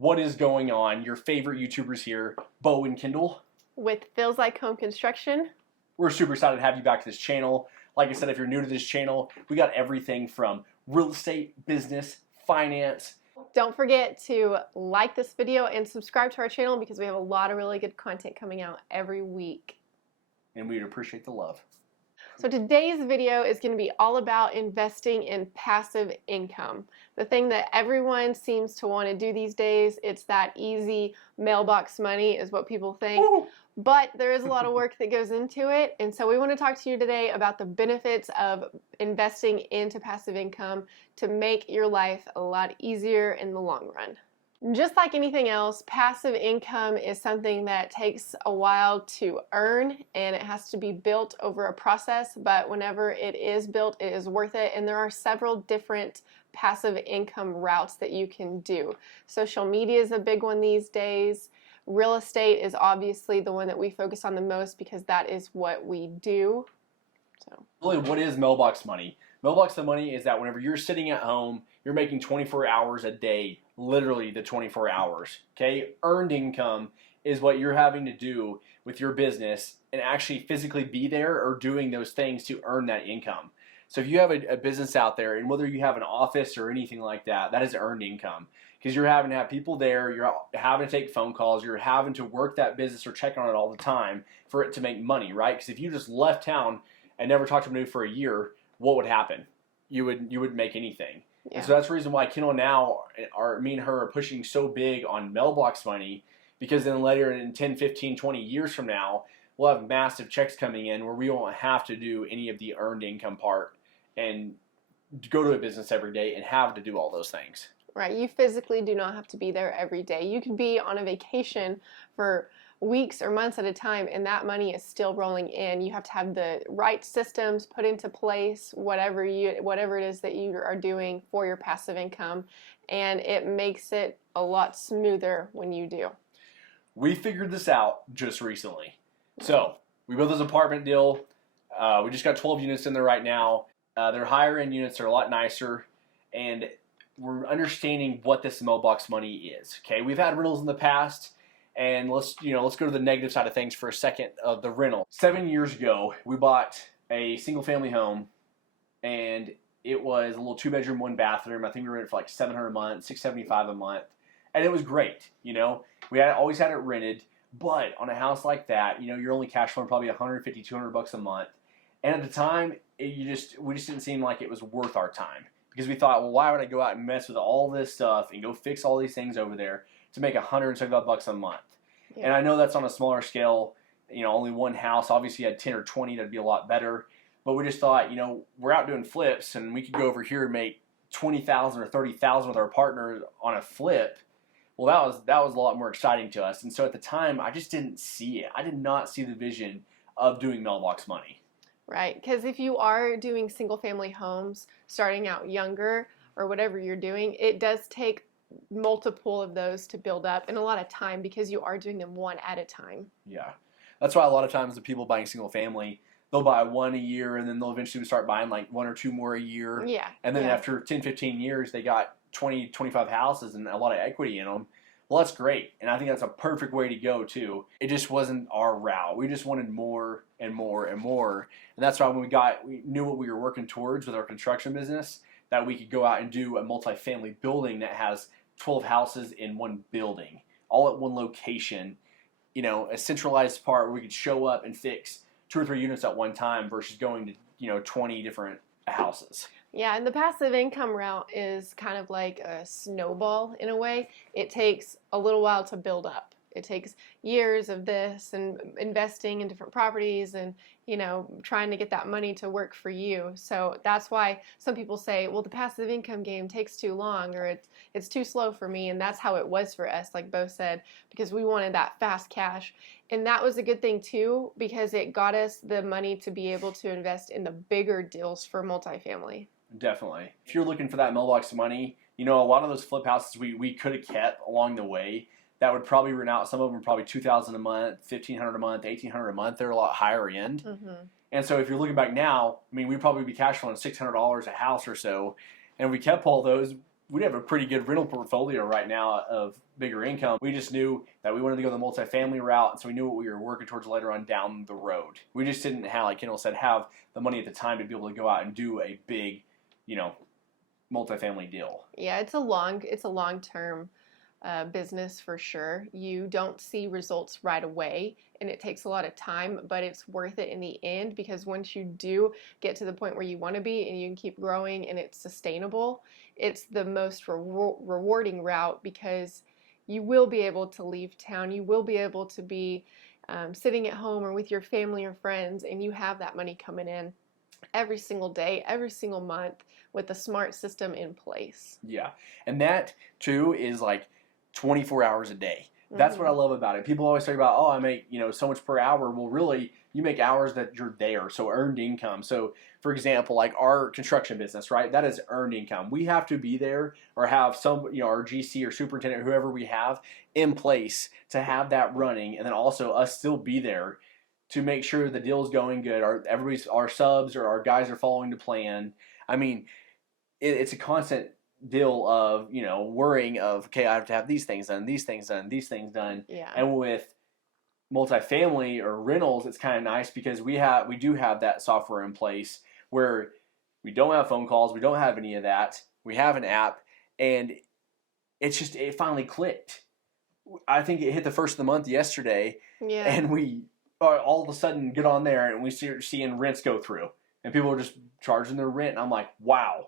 What is going on? Your favorite YouTubers here, Bo and Kendall. With Feels Like Home Construction. We're super excited to have you back to this channel. Like I said, if you're new to this channel, we got everything from real estate, business, finance. Don't forget to like this video and subscribe to our channel because we have a lot of really good content coming out every week. And we'd appreciate the love. So today's video is going to be all about investing in passive income. The thing that everyone seems to want to do these days, it's that easy mailbox money is what people think. Woo! But there is a lot of work that goes into it. And so we want to talk to you today about the benefits of investing into passive income to make your life a lot easier in the long run. Just like anything else, passive income is something that takes a while to earn and it has to be built over a process, but whenever it is built, it is worth it. And there are several different passive income routes that you can do. Social media is a big one these days. Real estate is obviously the one that we focus on the most because that is what we do. So, really, what is mailbox money? Mailbox money is that whenever you're sitting at home, you're making 24 hours a day, literally the 24 hours, okay? Earned income is what you're having to do with your business and actually physically be there or doing those things to earn that income. So if you have a business out there, and whether you have an office or anything like that, that is earned income because you're having to have people there, you're having to take phone calls, you're having to work that business or check on it all the time for it to make money, right? Because if you just left town and never talked to me for a year, what would happen? You wouldn't make anything. yeah. And so that's the reason why Kendall now, me and her are pushing so big on mailbox money, because then later in 10, 15, 20 years from now, we'll have massive checks coming in where we won't have to do any of the earned income part and go to a business every day and have to do all those things. Right, you physically do not have to be there every day. You could be on a vacation for weeks or months at a time and that money is still rolling in. You have to have the right systems put into place, whatever it is that you are doing for your passive income, and it makes it a lot smoother when you do. We figured this out just recently. So we built this apartment deal. We just got 12 units in there right now. They're higher end units, they're a lot nicer, and we're understanding what this mailbox money is. Okay, we've had rentals in the past, and let's go to the negative side of things for a second of the rental. 7 years ago, we bought a single family home, and it was a little 2-bedroom, 1-bathroom. I think we rented it for like $700 a month, $675 a month, and it was great. We had always had it rented, but on a house like that, you're only cash flowing probably $150, $200 a month, and at the time, we just didn't seem like it was worth our time. Because we thought, well, why would I go out and mess with all this stuff and go fix all these things over there to make $175 a month? Yeah. And I know that's on a smaller scale, only one house. Obviously, you had 10 or 20, that'd be a lot better. But we just thought, we're out doing flips, and we could go over here and make $20,000 or $30,000 with our partner on a flip. Well, that was a lot more exciting to us. And so at the time, I just didn't see it. I did not see the vision of doing mailbox money. Right, because if you are doing single-family homes, starting out younger or whatever you're doing, it does take multiple of those to build up and a lot of time because you are doing them one at a time. Yeah, that's why a lot of times the people buying single-family, they'll buy one a year and then they'll eventually start buying like 1 or 2 more a year. Yeah. And then yeah. after 10, 15 years, they got 20, 25 houses and a lot of equity in them. Well, that's great, and I think that's a perfect way to go, too. It just wasn't our route. We just wanted more and more and more, and that's why when we knew what we were working towards with our construction business, that we could go out and do a multifamily building that has 12 houses in one building, all at one location, a centralized part where we could show up and fix 2 or 3 units at one time versus going to, 20 different houses. Yeah, and the passive income route is kind of like a snowball in a way. It takes a little while to build up. It takes years of this and investing in different properties and, trying to get that money to work for you. So that's why some people say, well, the passive income game takes too long or it's too slow for me. And that's how it was for us, like Bo said, because we wanted that fast cash. And that was a good thing too, because it got us the money to be able to invest in the bigger deals for multifamily. Definitely. If you're looking for that mailbox money, a lot of those flip houses we could have kept along the way that would probably rent out. Some of them are probably $2,000 a month, $1,500 a month, $1,800 a month. They're a lot higher end. Mm-hmm. And so if you're looking back now, we'd probably be cash flowing $600 a house or so. And if we kept all those, we have a pretty good rental portfolio right now of bigger income. We just knew that we wanted to go the multifamily route, and so we knew what we were working towards later on down the road. We just didn't have, like Kendall said, have the money at the time to be able to go out and do a big, multifamily deal. Yeah, it's a long term business for sure. You don't see results right away, and it takes a lot of time, but it's worth it in the end, because once you do get to the point where you want to be and you can keep growing and it's sustainable, it's the most rewarding route, because you will be able to leave town. You will be able to be sitting at home or with your family or friends, and you have that money coming in every single day, every single month, with a smart system in place. Yeah, and that too is like 24 hours a day. That's what I love about it. People always say about, oh, I make, so much per hour. Well, really, you make hours that you're there, so earned income. So, for example, like our construction business, right? That is earned income. We have to be there or have some, our GC or superintendent, whoever we have in place to have that running, and then also us still be there to make sure the deal's going good. Our subs or our guys are following the plan. I mean, it's a constant deal of worrying of, okay, I have to have these things done, these things done, these things done. Yeah. And with multifamily or rentals, it's kind of nice because we do have that software in place where we don't have phone calls, we don't have any of that. We have an app, and it finally clicked. I think it hit the first of the month yesterday, and we all of a sudden get on there and we start seeing rents go through, and people are just charging their rent. And I'm like, wow.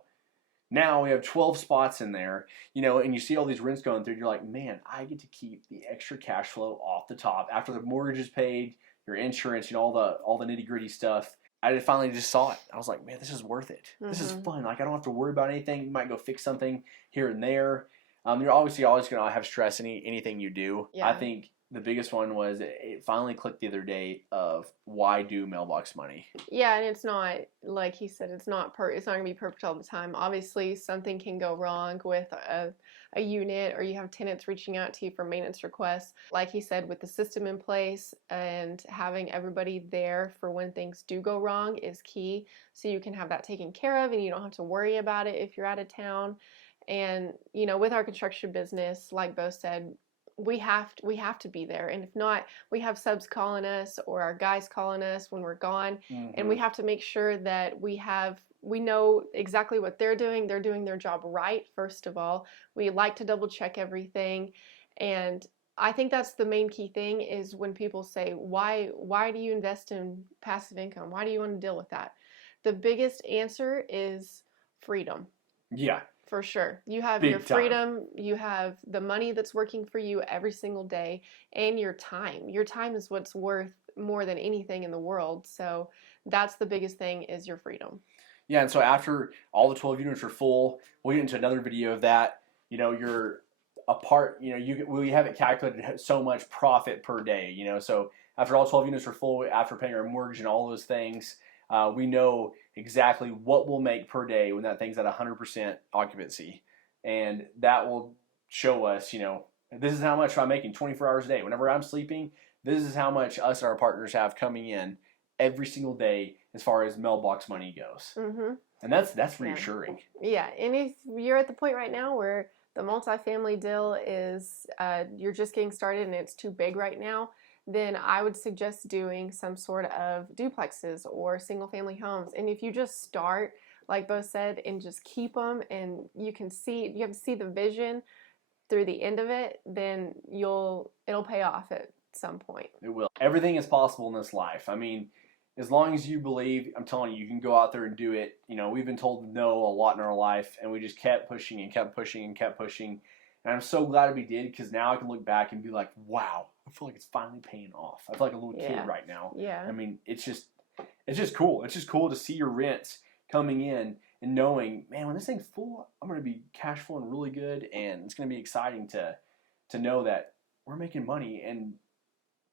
Now we have 12 spots in there, and you see all these rents going through. You're like, man, I get to keep the extra cash flow off the top after the mortgage is paid, your insurance, all the nitty gritty stuff. I finally just saw it. I was like, man, this is worth it. This is fun. Like, I don't have to worry about anything. You might go fix something here and there. You're obviously always going to have stress in anything you do. Yeah. I think the biggest one was it finally clicked the other day of why do mailbox money. Yeah, and it's not, like he said, it's not going to be perfect all the time. Obviously, something can go wrong with a unit, or you have tenants reaching out to you for maintenance requests. Like he said, with the system in place and having everybody there for when things do go wrong is key, so you can have that taken care of and you don't have to worry about it if you're out of town. And, with our construction business, like Bo said, we have to be there, and if not, we have subs calling us or our guys calling us when we're gone, and we have to make sure that we know exactly what they're doing their job right. First of all, we like to double check everything, and I think that's the main key thing is when people say, why do you invest in passive income? Why do you want to deal with that? The biggest answer is freedom. Yeah. For sure. You have your freedom, you have the money that's working for you every single day, and your time. Your time is what's worth more than anything in the world. So that's the biggest thing, is your freedom. Yeah, and so after all the 12 units are full, we'll get into another video of that. You're apart, we have it calculated so much profit per day, so after all 12 units are full, after paying our mortgage and all those things, we know exactly what we'll make per day when that thing's at 100% occupancy. And that will show us, this is how much I'm making 24 hours a day. Whenever I'm sleeping, this is how much us and our partners have coming in every single day as far as mailbox money goes. And that's reassuring. Yeah, and if you're at the point right now where the multifamily deal is, you're just getting started and it's too big right now, then I would suggest doing some sort of duplexes or single family homes. And if you just start, like Bo said, and just keep them, and you have to see the vision through the end of it, then it'll pay off at some point. It will. Everything is possible in this life. I mean, as long as you believe, I'm telling you, you can go out there and do it. We've been told no a lot in our life, and we just kept pushing and kept pushing and kept pushing. And I'm so glad we did, because now I can look back and be like, wow, I feel like it's finally paying off. I feel like a little kid right now. Yeah. I mean, it's just cool. It's just cool to see your rents coming in and knowing, man, when this thing's full, I'm going to be cash flowing really good, and it's going to be exciting to know that we're making money and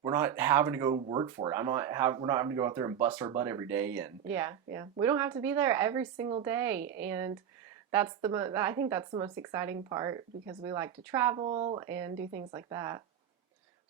we're not having to go work for it. We're not having to go out there and bust our butt every day. And yeah, we don't have to be there every single day, and I think that's the most exciting part, because we like to travel and do things like that.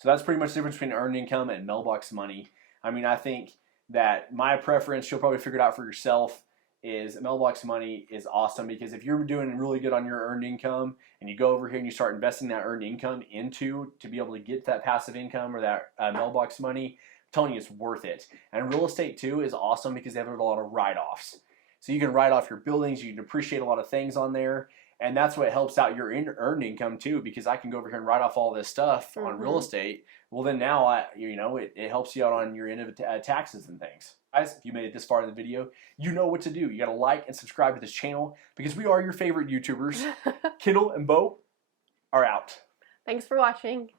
So that's pretty much the difference between earned income and mailbox money. I mean, I think that my preference, you'll probably figure it out for yourself, is Mailbox money is awesome, because if you're doing really good on your earned income and you go over here and you start investing that earned income into to be able to get that passive income or that Mailbox money, I'm telling you, it's worth it. And real estate too is awesome because they have a lot of write-offs. So you can write off your buildings, you can depreciate a lot of things on there, and that's what helps out your earned income too, because I can go over here and write off all this stuff on real estate. Well, then now it helps you out on your end of taxes and things. Guys, if you made it this far in the video, you know what to do. You got to like and subscribe to this channel because we are your favorite YouTubers. Kendall and Bo are out. Thanks for watching.